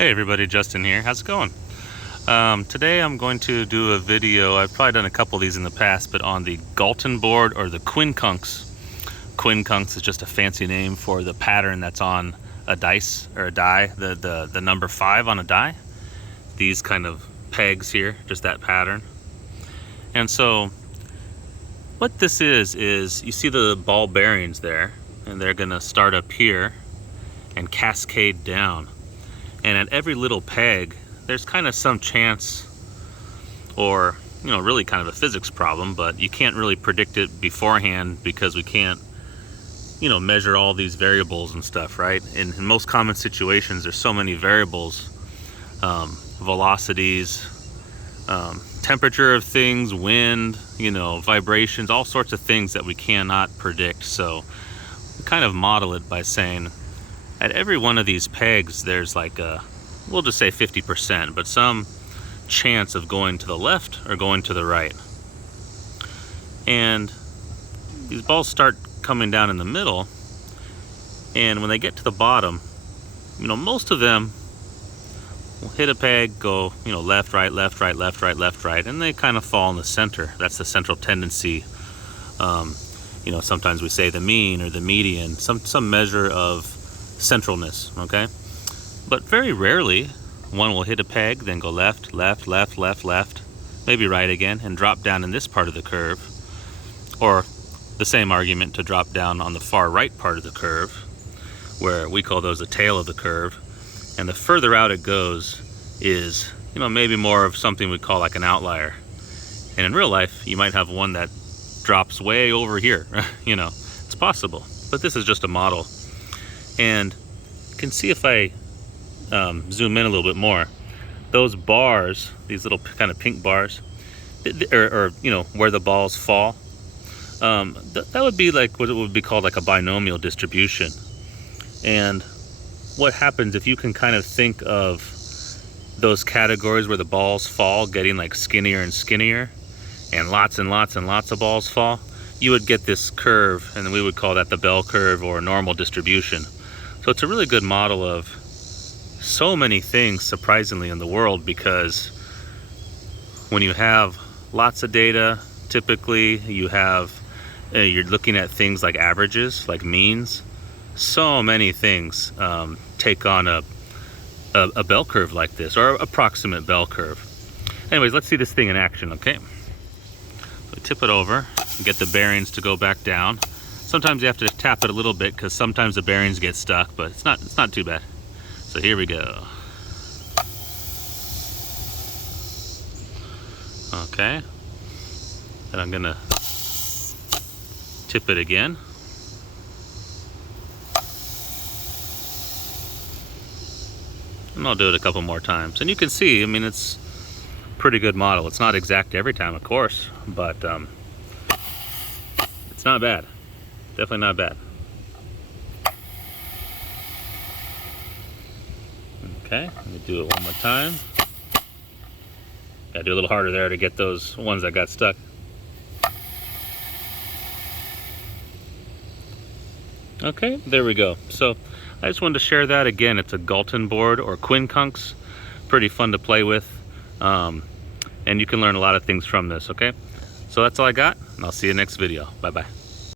Hey everybody, Justin here. How's it going? Today I'm going to do a video. I've probably done a couple of these in the past, but on the Galton board or the Quincunx. Quincunx is just a fancy name for the pattern that's on a dice or a die, the number 5 on a die. These kind of pegs here, just that pattern. And so what this is you see the ball bearings there, and they're gonna start up here and cascade down. And at every little peg, there's kind of some chance, or really kind of a physics problem, but you can't really predict it beforehand because we can't measure all these variables and stuff, right? In most common situations, there's so many variables, velocities, temperature of things, wind, vibrations, all sorts of things that we cannot predict. So we kind of model it by saying, at every one of these pegs, there's like we'll just say 50%, but some chance of going to the left or going to the right. And these balls start coming down in the middle, and when they get to the bottom, most of them will hit a peg, go left, right, left, right, left, right, left, right, and they kind of fall in the center. That's the central tendency. Sometimes we say the mean or the median, some measure of centralness, okay? But very rarely one will hit a peg, then go left, left, left, left, left, maybe right again, and drop down in this part of the curve. Or the same argument to drop down on the far right part of the curve, where we call those the tail of the curve. And the further out it goes is, maybe more of something we call like an outlier. And in real life, you might have one that drops way over here. It's possible, but this is just a model. And you can see if I zoom in a little bit more, those bars, these little kind of pink bars, or where the balls fall, that would be like what it would be called like a binomial distribution. And what happens if you can kind of think of those categories where the balls fall getting like skinnier and skinnier, and lots and lots and lots of balls fall, you would get this curve, and we would call that the bell curve or normal distribution. So it's a really good model of so many things, surprisingly, in the world, because when you have lots of data, typically you're looking at things like averages, like means. So many things take on a bell curve like this, or approximate bell curve. Anyways, let's see this thing in action, okay? So tip it over and get the bearings to go back down. Sometimes you have to tap it a little bit because sometimes the bearings get stuck, but it's not too bad. So here we go. Okay. And I'm gonna tip it again. And I'll do it a couple more times. And you can see, it's a pretty good model. It's not exact every time, of course, but it's not bad. Definitely not bad. Okay, let me do it one more time. Gotta do a little harder there to get those ones that got stuck. Okay, there we go. So I just wanted to share that. Again, it's a Galton board or Quincunx. Pretty fun to play with. And you can learn a lot of things from this, okay? So that's all I got, and I'll see you next video. Bye-bye.